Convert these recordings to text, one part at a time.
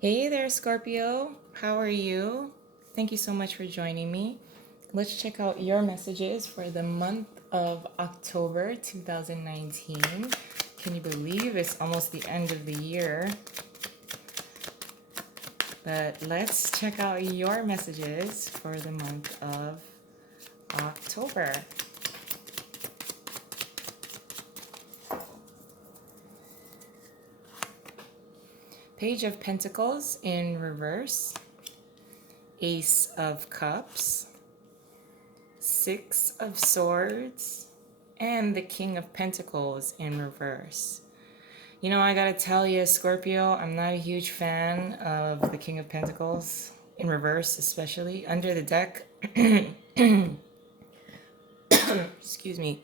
Hey there, Scorpio. How are you? Thank you so much for joining me. Let's check out your messages for the month of October 2019. Can you believe it's almost the end of the year? But let's check out your messages for the month of October. Page of Pentacles in reverse, Ace of Cups, Six of Swords, and the King of Pentacles in reverse. You know, I gotta tell you, Scorpio, I'm not a huge fan of the King of Pentacles in reverse, especially under the deck. Excuse me,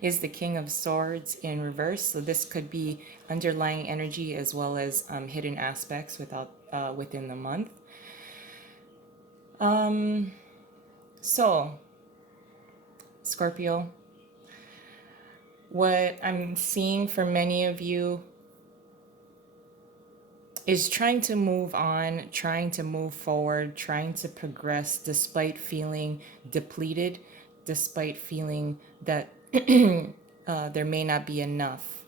is the King of Swords in reverse. So this could be underlying energy as well as hidden aspects within the month. So, Scorpio, what I'm seeing for many of you is trying to move on, trying to move forward, trying to progress despite feeling depleted, despite feeling that there may not be enough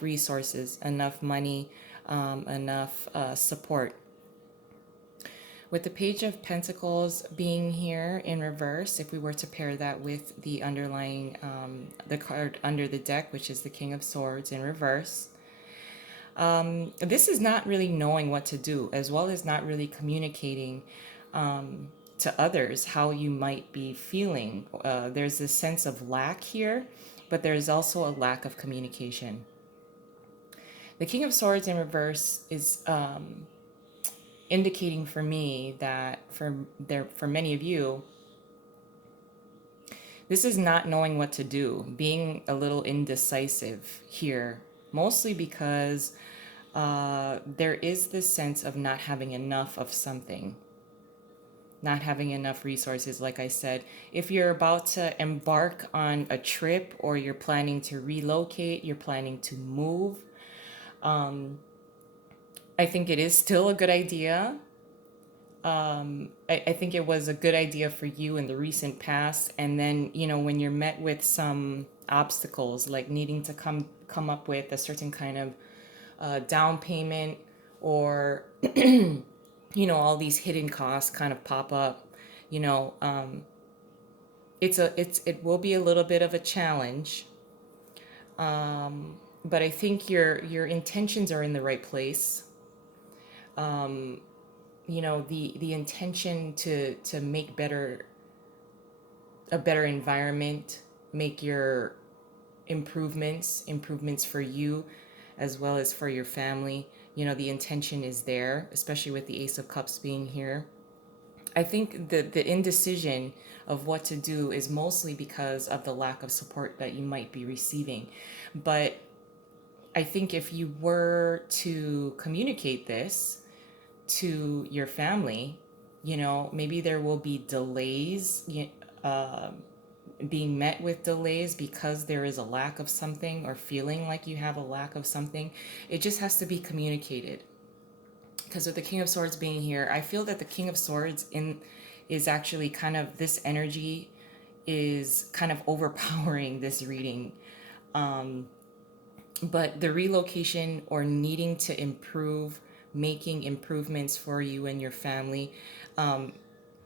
resources, enough money, enough support. With the Page of Pentacles being here in reverse, if we were to pair that with the underlying, the card under the deck, which is the King of Swords in reverse, this is not really knowing what to do, as well as not really communicating to others how you might be feeling. There's this sense of lack here, but there's also a lack of communication. The King of Swords in reverse is indicating for me that for many of you, this is not knowing what to do, being a little indecisive here, mostly because there is this sense of not having enough of something, not having enough resources. Like I said, if you're about to embark on a trip or you're planning to relocate, you're planning to move, I think it is still a good idea. I think it was a good idea for you in the recent past. And then, you know, when you're met with some obstacles, like needing to come up with a certain kind of down payment, or you know, all these hidden costs kind of pop up. You know, it will be a little bit of a challenge, but I think your intentions are in the right place. You know, the intention to make a better environment, make your improvements for you as well as for your family. You know, the intention is there, especially with the Ace of Cups being here. I think the indecision of what to do is mostly because of the lack of support that you might be receiving. But I think if you were to communicate this to your family, you know, maybe there will be delays, being met with delays because there is a lack of something, or feeling like you have a lack of something. It just has to be communicated. Because with the King of Swords being here, I feel that the King of Swords in is actually kind of, this energy is kind of overpowering this reading. But the relocation or needing to improve, making improvements for you and your family,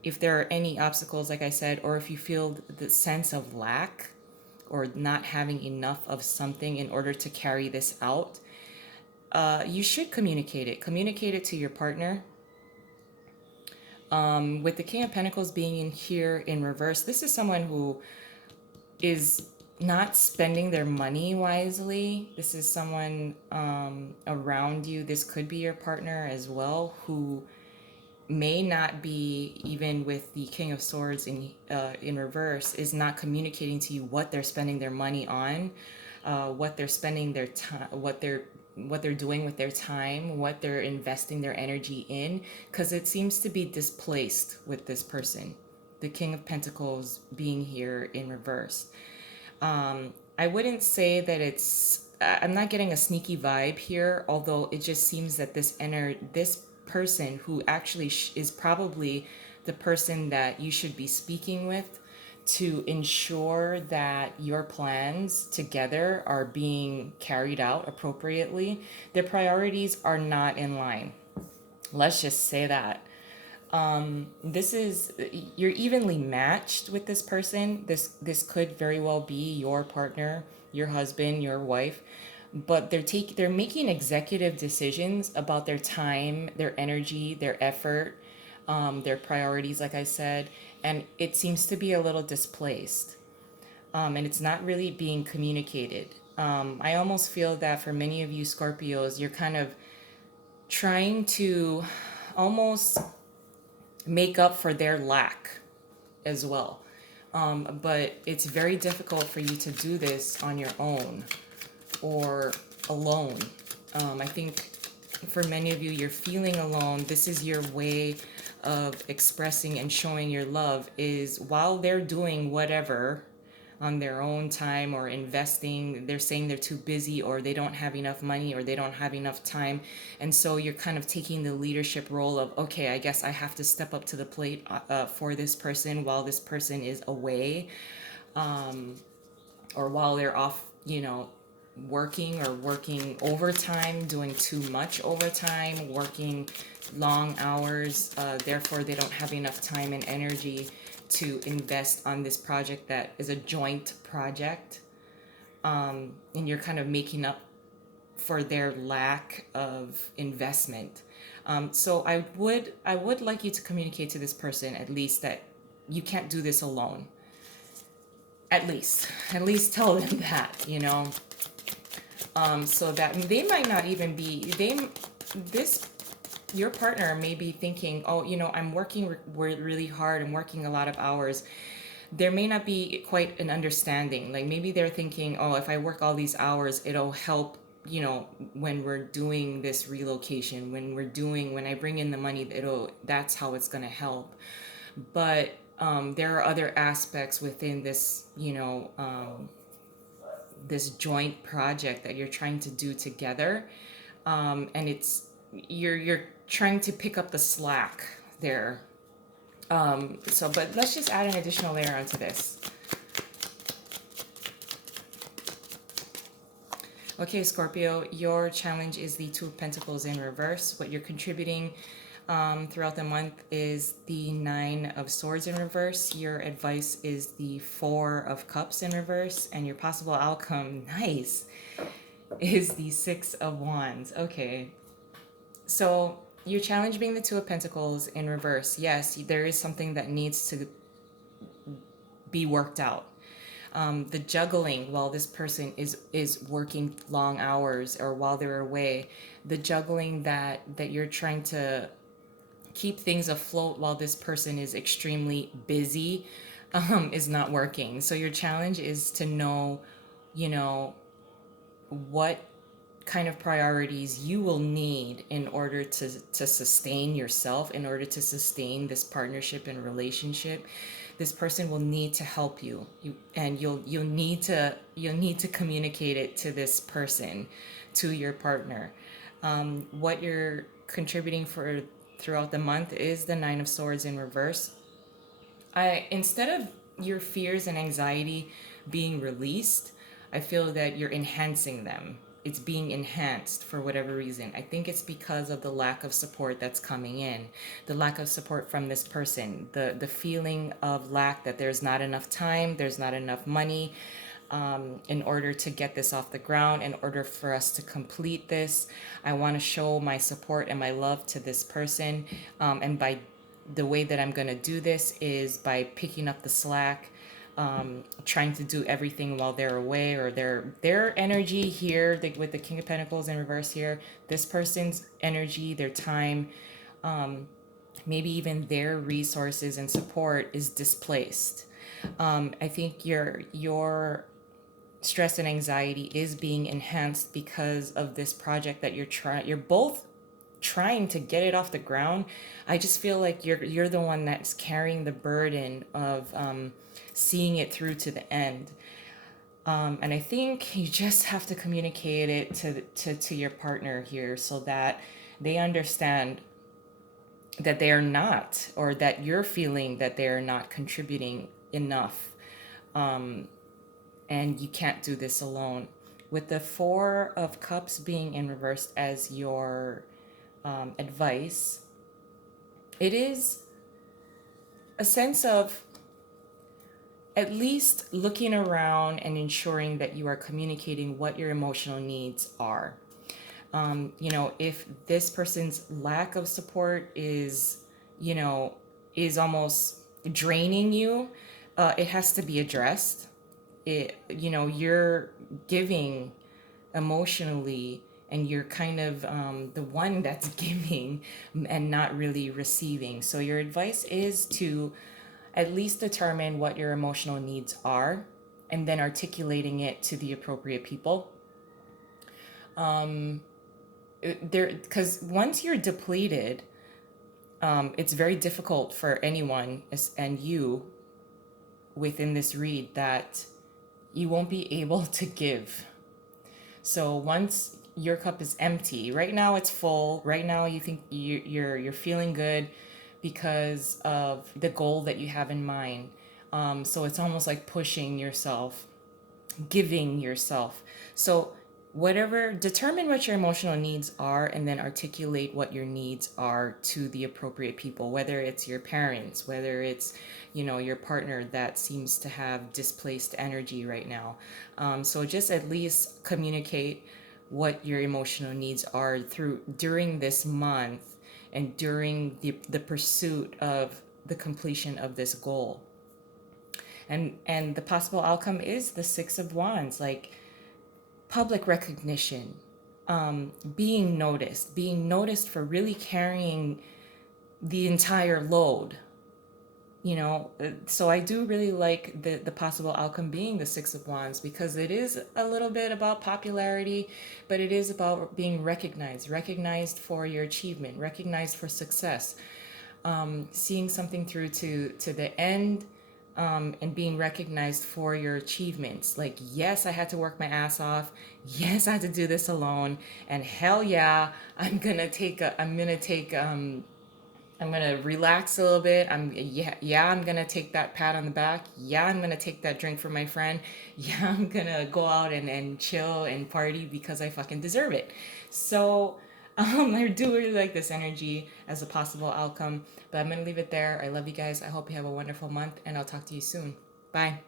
if there are any obstacles, like I said, or if you feel the sense of lack or not having enough of something in order to carry this out, you should communicate it. Communicate it to your partner. With the King of Pentacles being in here in reverse, this is someone who is not spending their money wisely. This is someone around you. This could be your partner as well, who may not be, even with the King of Swords in reverse, is not communicating to you what they're spending their money on, what they're spending their time, what they're doing with their time, what they're investing their energy in, because it seems to be displaced with this person. The King of Pentacles being here in reverse. I wouldn't say that it's I'm not getting a sneaky vibe here, although it just seems that this person who actually is probably the person that you should be speaking with to ensure that your plans together are being carried out appropriately, their priorities are not in line. Let's just say that. This is You're evenly matched with this person. This could very well be your partner, your husband, your wife, but they're making executive decisions about their time, their energy, their effort, their priorities, like I said, and it seems to be a little displaced, and it's not really being communicated. I almost feel that for many of you Scorpios, you're kind of trying to almost make up for their lack as well. But it's very difficult for you to do this on your own or alone. I think for many of you, you're feeling alone. This is your way of expressing and showing your love, is while they're doing whatever on their own time or investing, they're saying they're too busy or they don't have enough money or they don't have enough time. And so you're kind of taking the leadership role of, okay, I guess I have to step up to the plate for this person while this person is away, or while they're off, working overtime, doing too much overtime, working long hours. Therefore, they don't have enough time and energy to invest on this project that is a joint project. And you're kind of making up for their lack of investment. So I would like you to communicate to this person at least that you can't do this alone. At least tell them that. So that they might not even be this your partner may be thinking, oh, I'm working really hard, I'm working a lot of hours. There may not be quite an understanding. Like maybe they're thinking, oh, if I work all these hours, it'll help, when we're doing this relocation, when I bring in the money, that's how it's going to help. But there are other aspects within this, this joint project that you're trying to do together, and you're trying to pick up the slack there. But let's just add an additional layer onto this. Okay, Scorpio, your challenge is the Two of Pentacles in reverse. What you're contributing throughout the month is the Nine of Swords in reverse. Your advice is the Four of Cups in reverse. And your possible outcome, nice, is the Six of Wands. Okay. So your challenge being the Two of Pentacles in reverse. Yes, there is something that needs to be worked out. The juggling while this person is working long hours or while they're away, the juggling that you're trying to keep things afloat while this person is extremely busy, is not working. So your challenge is to know, what kind of priorities you will need in order to sustain yourself, in order to sustain this partnership and relationship. This person will need to help and you'll need to communicate it to this person, to your partner. What you're contributing for throughout the month is the Nine of Swords in reverse. Instead of your fears and anxiety being released, I feel that you're enhancing them. It's being enhanced for whatever reason. I think it's because of the lack of support that's coming in, the lack of support from this person, the feeling of lack, that there's not enough time, there's not enough money, in order to get this off the ground, in order for us to complete this. I want to show my support and my love to this person. And by the way that I'm going to do this is by picking up the slack, trying to do everything while they're away, or their energy here, with the King of Pentacles in reverse here, this person's energy, their time, maybe even their resources and support is displaced. I think your stress and anxiety is being enhanced because of this project that you're both trying to get it off the ground. I just feel like you're the one that's carrying the burden of seeing it through to the end. And I think you just have to communicate it to your partner here so that they understand that they are not, or that you're feeling that they are not contributing enough. And you can't do this alone. With the Four of Cups being in reverse as your advice, it is a sense of at least looking around and ensuring that you are communicating what your emotional needs are. If this person's lack of support you know, is almost draining you, it has to be addressed. You're giving emotionally, and you're kind of the one that's giving and not really receiving. So your advice is to at least determine what your emotional needs are and then articulating it to the appropriate people. Because once you're depleted, it's very difficult for anyone, and you within this read, that you won't be able to give. So once your cup is empty, right now it's full. Right now you think you're feeling good because of the goal that you have in mind. So it's almost like pushing yourself, giving yourself. So determine what your emotional needs are, and then articulate what your needs are to the appropriate people, whether it's your parents, whether it's your partner that seems to have displaced energy right now. So just at least communicate what your emotional needs are during this month, and during the pursuit of the completion of this goal. And the possible outcome is the Six of Wands, like public recognition, being noticed for really carrying the entire load. So I do really like the possible outcome being the Six of Wands, because it is a little bit about popularity, but it is about being recognized for your achievement, recognized for success, seeing something through to the end, and being recognized for your achievements. Like, yes, I had to work my ass off. Yes, I had to do this alone. And hell yeah, I'm gonna relax a little bit. I'm gonna take that pat on the back. Yeah, I'm gonna take that drink from my friend. Yeah, I'm gonna go out and chill and party because I fucking deserve it. So I do really like this energy as a possible outcome. But I'm gonna leave it there. I love you guys. I hope you have a wonderful month, and I'll talk to you soon. Bye.